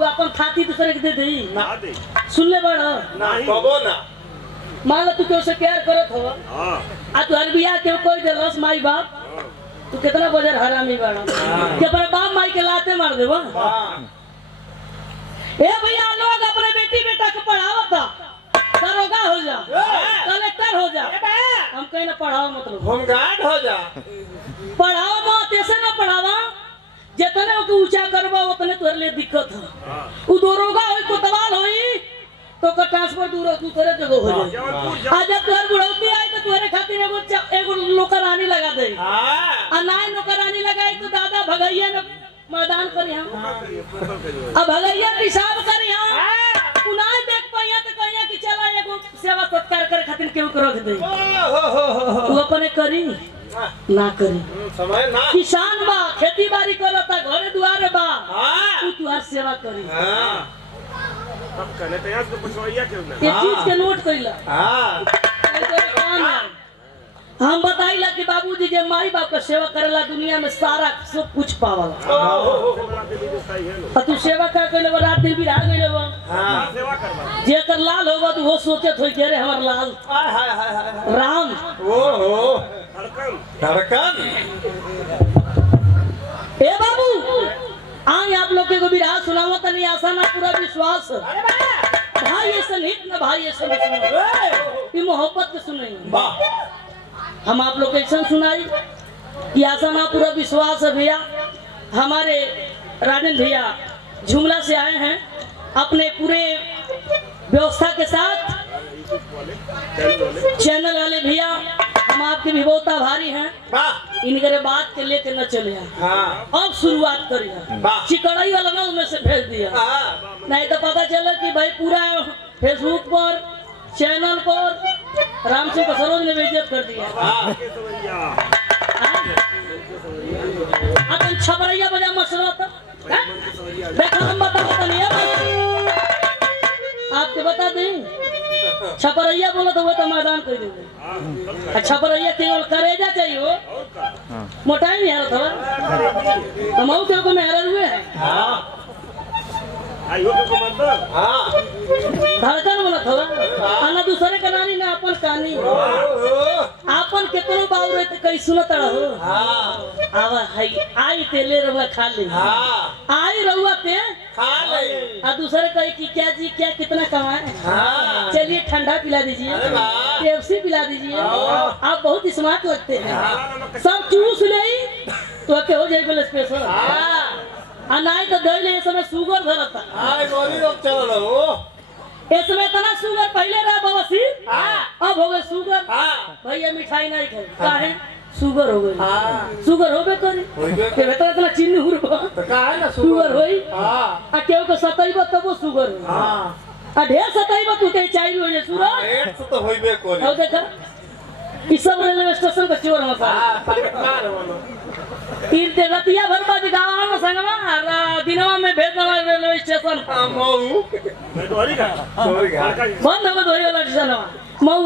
तू अपन खाती दूसरे के दे दे ना दे सुन ले बड़ा नहीं कबो ना मान लो तू क्यों से प्यार करत हो हां आ तू हर बियाह क्यों कोई दे रस माई बाप तू कितना बजर हरामी बड़ा के पर बाप माई के लाते मार देबो ए भैया लोग अपने बेटी बेटा को पढ़ावता दरोगा हो जा कलेक्टर हो जा हम कहीं ना पढ़ाओ मतलब होमगार्ड हो जा पढ़ाओ मत ऐसे ना पढ़ावा जितने को ऊंचा करबा उतने तोरे लिए दिक्कत है उ दरोगा होई कोतवाल होई तो का ट्रांसफर दूसरे जगह हो जाए आज जब तोहर बुढ़ौती आई तो तोरे खातिर एगो नौकरानी लगा दे आ नाय नौकरानी लगाई तो दादा भगैया ने मैदान करी हम अब भगैया पेशाब करी हम उनाय देख पाइया तो कहिया कि चला एगो सेवा सत्कार करे खातिर केहू के रख दे तू अपने करी ना करी समय ना किसान बा खेती बाड़ी करता घरे दुआरे बा तू तुहार सेवा करी अब कहने तो यार तो पुछवाइया क्यों ना ये चीज के नोट कइला हां हम बताइला कि बाबूजी जे माई बाप का सेवा करेला दुनिया में सारा सब कुछ पावला और तू सेवा का कइले रात दिन भी रह गइले बा हां सेवा करबा जे कर लाल होबा तू वो सोचत होई के रे हमर लाल हाय राम ओहो धड़कन ए बाबू आज आप लोग को विराह सुनावा तो नहीं आसान ना पूरा विश्वास भाई ऐसा हित ना भाई ऐसा ये मोहब्बत के सुने हम आप लोग ऐसा सुनाई कि आसान ना पूरा विश्वास है भैया हमारे राजन भैया झुमला से आए हैं अपने पूरे व्यवस्था के साथ चैनल वाले भैया हम आपके भी बहुत आभारी हैं इनके बात के लेके न चले अब शुरुआत करिए चिकड़ाई वाला ना उनमें से भेज दिया नहीं तो पता चला कि भाई पूरा फेसबुक पर चैनल पर राम सिंह सरोज ने बेइज्जत कर दिया अपन छबरैया बजा मसला था देखो हम बता नहीं आपके बता दें छपरैया बोला तो वो तो मैदान कर देंगे छपरैया केवल करेजा चाहिए हो मोटाई नहीं है थोड़ा कमाऊ तेरे को मेहरा हुए हैं धड़कन बोला थोड़ा आना दूसरे का नानी ना अपन कहानी अपन कितनो बाबू रहते कहीं सुनत रहो आवा हाई आई तेले रहुआ खा ले आई रहुआ ते खा ले आ दूसरे कहे कि क्या जी क्या कितना कमाए चलिए ठंडा पिला दीजिए पेप्सी पिला दीजिए आप बहुत स्मार्ट लगते हैं सब चूस नहीं तो क्या हो जाएगा स्पेशल नहीं तो दही ले समय शुगर धरता इसमें इतना शुगर पहले रहा बवासीर अब हो गए शुगर भैया मिठाई नहीं खाए काहे शुगर हो गई शुगर हो गए करी इतना चीनी हुआ शुगर होई आ केहू को सताइबा तब वो शुगर हो आ ढेर सताइबा तू के चाहिए हो जे सूरज तो होइबे करी अब देखा ई सब रेलवे स्टेशन का चोर मसाला तीन ते रतिया भर बाद गांव में संगमा दिनवा में भेज दवा रेलवे स्टेशन मऊ बंद हो गई वाला स्टेशन मऊ